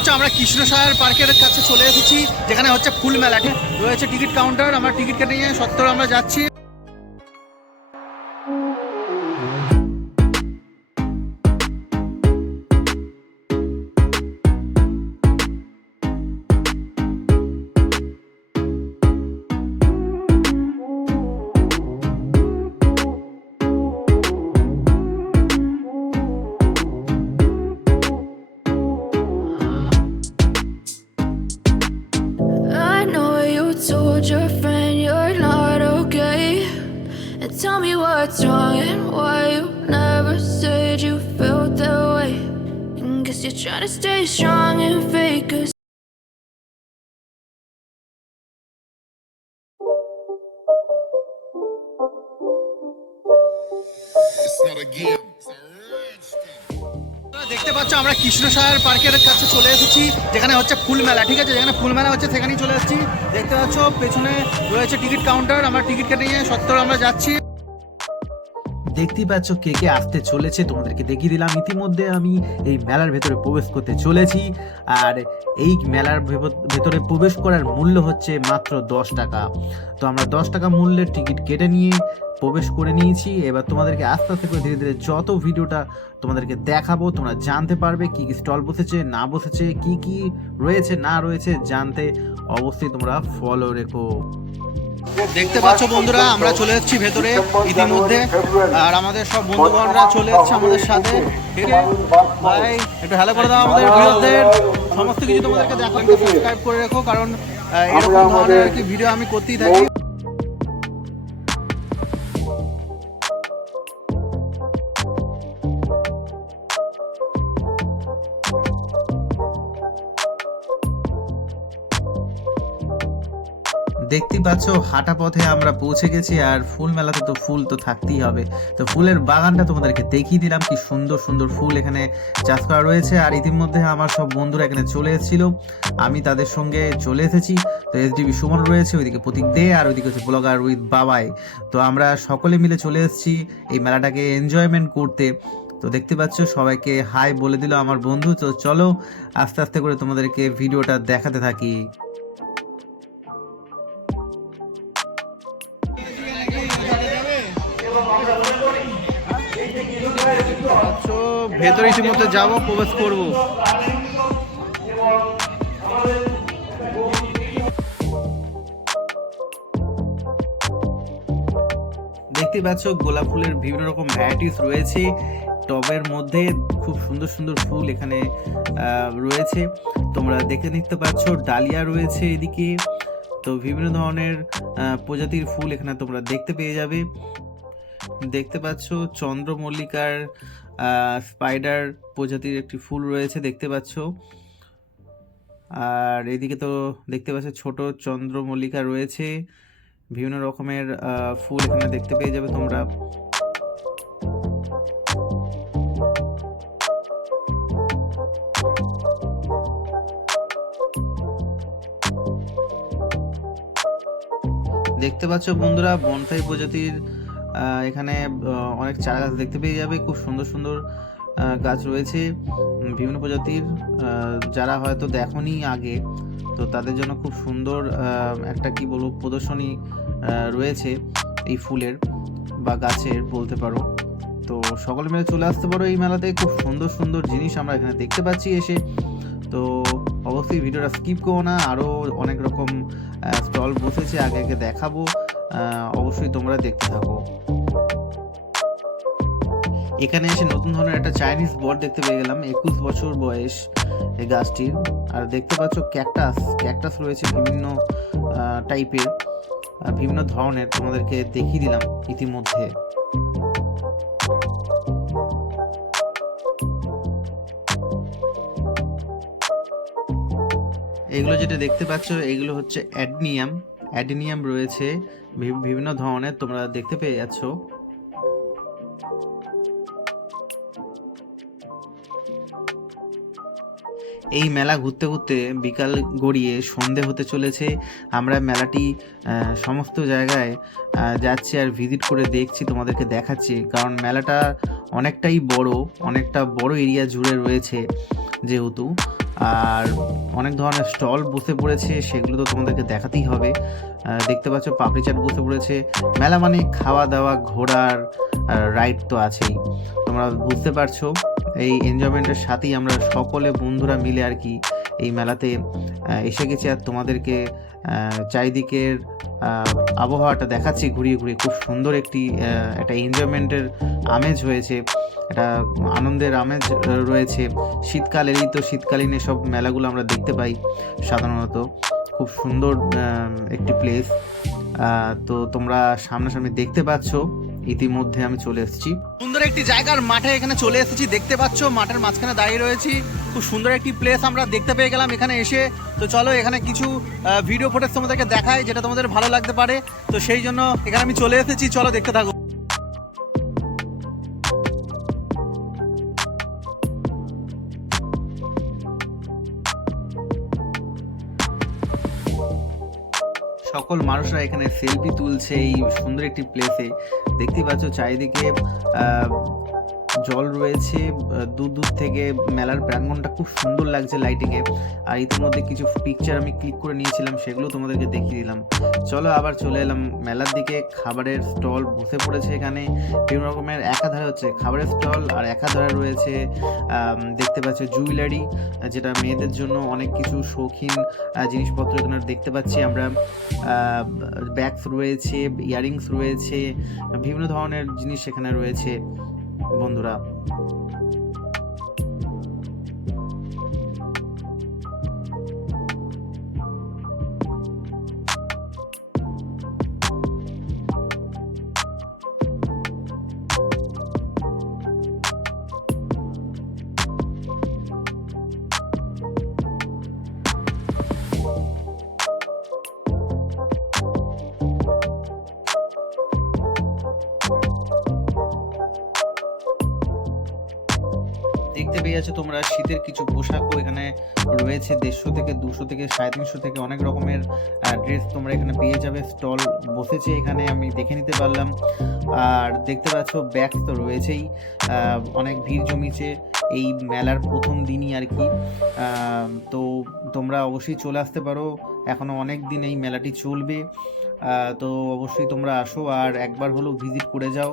পাচ্ছ আমরা কৃষ্ণসায়র পার্কের কাছে চলে এসেছি, যেখানে হচ্ছে ফুল মেলা রয়েছে টিকিট কাউন্টার, আমরা টিকিট কেটে নিয়ে সত্তর আমরা যাচ্ছি। Guess you're trying to stay strong and fake. আপনারা দেখতে পাচ্ছ আমরা কৃষ্ণসায়র পার্কের কাছে চলে এসেছি যেখানে হচ্ছে ফুল মেলা ঠিক আছে? যেখানে ফুল মেলা হচ্ছে সেখানেই চলে এসেছি দেখতে পাচ্ছ পেছনে রয়েছে টিকিট কাউন্টার আমরা টিকিট কেটে নিয়ে সত্তর আমরা যাচ্ছি। দেখতেই পাচ্ছ কে কে আসতে চলেছে। তোমাদেরকে দেখিয়ে দিলাম, ইতিমধ্যে আমি এই মেলার ভেতরে প্রবেশ করতে চলেছি। আর এই মেলার ভেতরে প্রবেশ করার মূল্য হচ্ছে মাত্র দশ টাকা। তো আমরা দশ টাকা মূল্যের টিকিট কেটে নিয়ে প্রবেশ করে নিয়েছি। এবার তোমাদেরকে আস্তে আস্তে করে ধীরে ধীরে যত ভিডিওটা তোমাদেরকে দেখাবো, তোমরা জানতে পারবে কি কি স্টল বসেছে, না বসেছে, কি কি রয়েছে, না রয়েছে, জানতে অবশ্যই তোমরা ফলো রেখো। দেখতে পাচ্ছ বন্ধুরা, আমরা চলে এসেছি ভেতরে ইতিমধ্যে। আর আমাদের সব বন্ধুগণরা চলে এসেছে আমাদের সাথে। ভাই, একটু হ্যালো করে দাও আমাদের ভিডিওদের সমস্ত কিছু তোমাদেরকে দেখো সাবস্ক্রাইব করে রেখো, কারণ এরকম ধরনের আর কি ভিডিও আমি করতেই থাকি। দেখতেই পাচ্ছ, হাঁটা পথে আমরা পৌঁছে গেছি আর ফুল মেলাতে তো ফুল তো থাকতেই হবে। তো ফুলের বাগানটা তোমাদেরকে দেখিয়ে দিলাম কি সুন্দর সুন্দর ফুল এখানে চাষ করা রয়েছে। আর ইতিমধ্যে আমার সব বন্ধুরা এখানে চলে এসেছিল। আমি তাদের সঙ্গে চলে এসেছি। তো এসডিবি সুমন রয়েছে, ওইদিকে প্রতীক দে আর ওইদিকে হচ্ছে ব্লগার উইথ বাবাই। তো আমরা সকলে মিলে চলে এসেছি এই মেলাটাকে এনজয়মেন্ট করতে। তো দেখতে পাচ্ছ, সবাইকে হাই বলে দিল আমার বন্ধু। তো চলো আস্তে আস্তে করে তোমাদেরকে ভিডিওটা দেখাতে থাকি। ভেতরে ইতিমধ্যে যাব, প্রবেশ করব। দেখতে পাচ্ছ, গোলাপ ফুলের বিভিন্ন রকম ভ্যারাইটিস রয়েছে। টবের মধ্যে খুব সুন্দর সুন্দর ফুল এখানে রয়েছে। তোমরা দেখে নিতে পাচ্ছ, ডালিয়া রয়েছে এদিকে। তো বিভিন্ন ধরনের প্রজাতির ফুল এখানে তোমরা দেখতে পেয়ে যাবে। দেখতে পাচ্ছ, চন্দ্রমল্লিকার স্পাইডার প্রজাতির একটি ফুল রয়েছে, দেখতে পাচ্ছ। আর এদিকে তো দেখতে পাচ্ছ, ছোট চন্দ্রমল্লিকা রয়েছে। বিভিন্ন রকমের ফুল এখানে দেখতে পেয়ে যাবে তোমরা। দেখতে পাচ্ছ বন্ধুরা বনসাই প্রজাতির এখানে অনেক চারা গাছ দেখতে পেয়ে যাবে। খুব সুন্দর সুন্দর গাছ রয়েছে বিভিন্ন প্রজাতির। যারা হয়তো দেখনি আগে, তো তাদের জন্য খুব সুন্দর একটা কি বলব, প্রদর্শনী রয়েছে এই ফুলের বা গাছের বলতে পারো। তো সকলে মিলে চলে আসতে পারো এই মেলাতে। খুব সুন্দর সুন্দর জিনিস আমরা এখানে দেখতে পাচ্ছি এসে। তো অবশ্যই ভিডিওটা স্কিপ করো না আরও অনেক রকম স্টল বসেছে, আগে আগে দেখাবো। অবশ্যই তোমরা দেখতে থাকো। এখানে এসে নতুন ধরনের একটা চাইনিজ বট দেখতে পেয়ে গেলাম, একুশ বছর বয়স এই গাছটির। আর দেখতে পাচ্ছ ক্যাকটাস ক্যাকটাস রয়েছে বিভিন্ন টাইপের বিভিন্ন ধরনের, তোমাদেরকে দেখিয়ে দিলাম ইতিমধ্যে। এগুলো যেটা দেখতে পাচ্ছ, এগুলো হচ্ছে অ্যাডনিয়াম। অ্যাডেনিয়াম রয়েছে বিভিন্ন ধরনের তোমরা দেখতে পেয়ে যাচ্ছ। এই মেলা ঘুরতে ঘুরতে বিকাল গড়িয়ে সন্ধে হতে চলেছে। আমরা মেলাটি সমস্ত জায়গায় যাচ্ছি আর ভিজিট করে দেখছি, তোমাদেরকে দেখাচ্ছি। কারণ মেলাটা অনেকটাই বড়, অনেকটা বড় এরিয়া জুড়ে রয়েছে যেহেতু। আর অনেক ধরনের স্টল বসে পড়েছে, সেগুলো তো তোমাদেরকে দেখাতেই হবে। দেখতে পাচ্ছ পাপড়ি চাট বসে পড়েছে। মেলা মানে খাওয়া দাওয়া ঘোরার রাইড তো আছেই। তোমরা বুঝতে পারছ। এই এনজয়মেন্টের সাথেই আমরা সকলে বন্ধুরা মিলে আর কি এই মেলাতে এসে গেছি আর তোমাদেরকে চারিদিকের আবহাওয়াটা দেখাচ্ছি ঘুরিয়ে ঘুরিয়ে। খুব সুন্দর একটি একটা এনজয়মেন্টের আমেজ হয়েছে, একটা আনন্দের আমেজ রয়েছে। শীতকাল এলেই তো শীতকালীন এসব মেলাগুলো আমরা দেখতে পাই সাধারণত। খুব সুন্দর একটি প্লেস তো তোমরা সামনাসামনি দেখতে পাচ্ছ। ইতিমধ্যে আমি চলে এসেছি। সুন্দর একটি জায়গার মাঠে এখানে চলে এসেছি, দেখতে পাচ্ছ, মাঠের মাঝখানে দাঁড়িয়ে রয়েছি। খুব সুন্দর একটি প্লেস আমরা দেখতে পেয়ে গেলাম এখানে এসে। তো চলো এখানে কিছু ভিডিও ফুটেজ তোমাদেরকে দেখাই, যেটা তোমাদের ভালো লাগতে পারে। তো সেই জন্য এখানে আমি চলে এসেছি, চলো দেখতে থাকো। সকল মানুষরা এখানে সেলফি তুলছে, এই সুন্দর একটি প্লেসে দেখতেই পাচ্ছ চারিদিকে আহ, জল রয়েছে দূর দূর থেকে মেলার প্রাঙ্গণটা খুব সুন্দর লাগছে লাইটিংয়ে আর ইতিমধ্যে কিছু পিকচার আমি ক্লিক করে নিয়েছিলাম, সেগুলো তোমাদেরকে দেখিয়ে দিলাম। চলো আবার চলে এলাম মেলার দিকে, খাবারের স্টল বসে পড়েছে এখানে। বিভিন্ন রকমের একাধারে হচ্ছে খাবারের স্টল আর একাধারে রয়েছে দেখতে পাচ্ছ জুয়েলারি যেটা মেয়েদের জন্য অনেক কিছু শৌখিন জিনিসপত্র এখানে দেখতে পাচ্ছি আমরা। ব্যাগস রয়েছে ইয়ারিংস রয়েছে, বিভিন্ন ধরনের জিনিস এখানে রয়েছে। বন্ধুরা যাচ্ছ তোমরা শীতের কিছু পোশাকও এখানে রয়েছে, দেড়শো থেকে দুশো থেকে সাড়ে তিনশো থেকে অনেক রকমের ড্রেস তোমরা এখানে পেয়ে যাবে। স্টল বসেছে এখানে, আমি দেখে নিতে পারলাম। আর দেখতে পাচ্ছ ব্যাগ তো রয়েছেই। অনেক ভিড় জমিছে এই মেলার প্রথম দিনই আর কি। তো তোমরা অবশ্যই চলে আসতে পারো। এখনও অনেক দিন এই মেলাটি চলবে। তো অবশ্যই তোমরা আসো আর একবার হলেও ভিজিট করে যাও।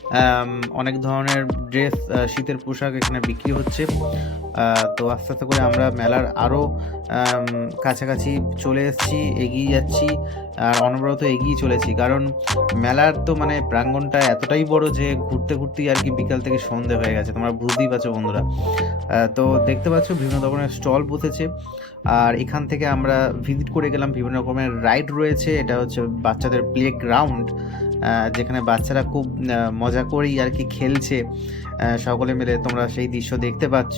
অনেক ধরনের ড্রেস শীতের পোশাক এখানে বিক্রি হচ্ছে। তো আস্তে আস্তে করে আমরা মেলার আরও কাছাকাছি চলে এসেছি, এগিয়ে যাচ্ছি, আর অনবরত এগিয়ে চলেছি। কারণ মেলার তো মানে প্রাঙ্গণটা এতটাই বড় যে ঘুরতে ঘুরতেই আর কি বিকাল থেকে সন্ধে হয়ে গেছে। তোমরা বুঝতেই পারছ বন্ধুরা। তো দেখতে পাচ্ছ বিভিন্ন ধরনের স্টল বসেছে। আর এখান থেকে আমরা ভিজিট করে গেলাম বিভিন্ন রকমের রাইড রয়েছে। এটা হচ্ছে বাচ্চাদের প্লে গ্রাউন্ড যেখানে বাচ্চারা খুব মজা করেই আর কি খেলছে। সকলে মিলে তোমরা সেই দৃশ্য দেখতে পাচ্ছ।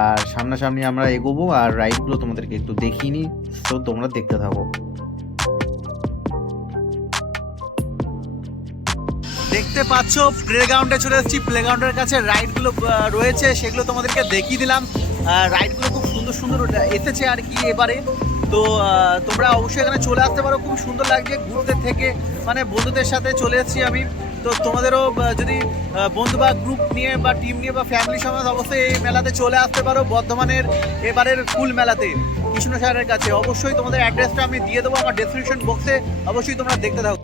আর সামনাসামনি আমরা এগোবো আর রাইডগুলো তোমাদেরকে একটু দেখিনি তো তোমরা দেখতে থাকো। দেখতে পাচ্ছ প্লে গ্রাউন্ডে চলে এসেছি। প্লে গ্রাউন্ডের কাছে রাইডগুলো রয়েছে। সেগুলো তোমাদেরকে দেখিয়ে দিলাম। রাইডগুলো সুন্দর সুন্দর এসেছে আর কি এবারে। তো তোমরা অবশ্যই এখানে চলে আসতে পারো, খুব সুন্দর লাগছে ঘুরতে থেকে। মানে বন্ধুদের সাথে চলে এসেছি আমি। তো তোমাদেরও যদি বন্ধু বা গ্রুপ নিয়ে বা টিম নিয়ে বা ফ্যামিলি সমেত অবশ্যই এই মেলাতে চলে আসতে পারো, বর্ধমানের এবারের ফুল মেলাতে কৃষ্ণ সাহেবের কাছে। অবশ্যই তোমাদের অ্যাড্রেসটা আমি দিয়ে দেবো, আমার ডেসক্রিপশন বক্সে অবশ্যই তোমরা দেখতে থাকো।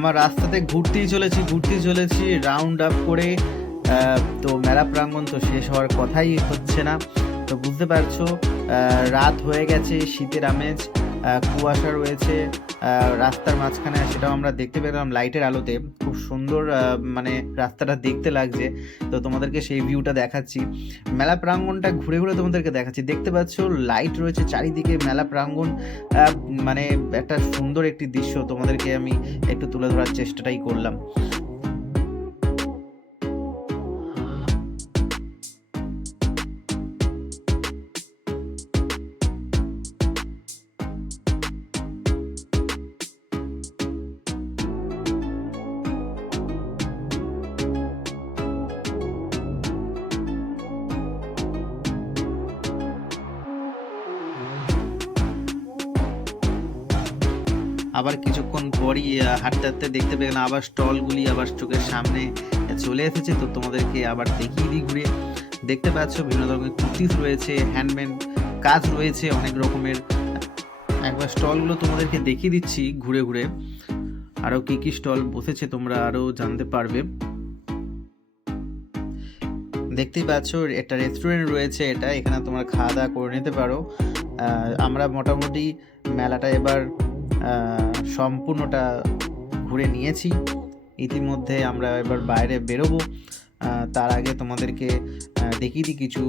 আমার রাস্তাতে ঘুরতেই চলেছি ঘুরতেই চলেছি রাউন্ড আপ করে তো মেলা প্রাঙ্গণ তো শেষ হওয়ার কথাই হচ্ছে না। তো বুঝতে পারছ রাত হয়ে গেছে, শীতের আমেজ। কুয়াশা রয়েছে রাস্তার মাঝখানে, সেটাও আমরা দেখতে পেলাম লাইটের আলোতে। খুব সুন্দর মানে রাস্তাটা দেখতে লাগছে। তো তোমাদেরকে সেই ভিউটা দেখাচ্ছি। মেলা প্রাঙ্গণটা ঘুরে ঘুরে তোমাদেরকে দেখাচ্ছি। দেখতে পাচ্ছ লাইট রয়েছে চারিদিকে মেলা প্রাঙ্গণ মানে একটা সুন্দর একটি দৃশ্য তোমাদেরকে আমি একটু তুলে ধরার চেষ্টাটাই করলাম। আবার কিছুক্ষণ পরই হাঁটতে হাঁটতে দেখতে পেলাম আবার স্টলগুলি আবার চোখের সামনে চলে এসেছে। তো তোমাদেরকে আবার দেখিয়ে দিই ঘুরে। দেখতে পাচ্ছ বিভিন্ন ধরনের কুর্তিস রয়েছে হ্যান্ডমেড কাজ রয়েছে, অনেক রকমের। একবার স্টলগুলো তোমাদেরকে দেখিয়ে দিচ্ছি ঘুরে ঘুরে। আরও কী কী স্টল বসেছে তোমরা আরও জানতে পারবে। দেখতেই পাচ্ছ, একটা রেস্টুরেন্ট রয়েছে এটা, এখানে তোমরা খাওয়া দাওয়া করে নিতে পারো। আমরা মোটামুটি মেলাটা এবার সম্পূর্ণটা ঘুরে নিয়েছি। ইতিমধ্যে আমরা এবার বাইরে বেরোবো। তার আগে তোমাদেরকে দেখিয়ে দিই কিছু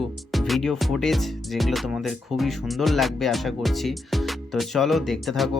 ভিডিও ফুটেজ যেগুলো তোমাদের খুবই সুন্দর লাগবে আশা করছি। তো চলো দেখতে থাকো।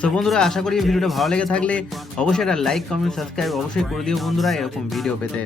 তো বন্ধুরা আশা করি ভিডিওটা ভালো লেগে থাকলে অবশ্যই একটা লাইক কমেন্ট সাবস্ক্রাইব অবশ্যই করে দিও বন্ধুরা এরকম ভিডিও পেতে।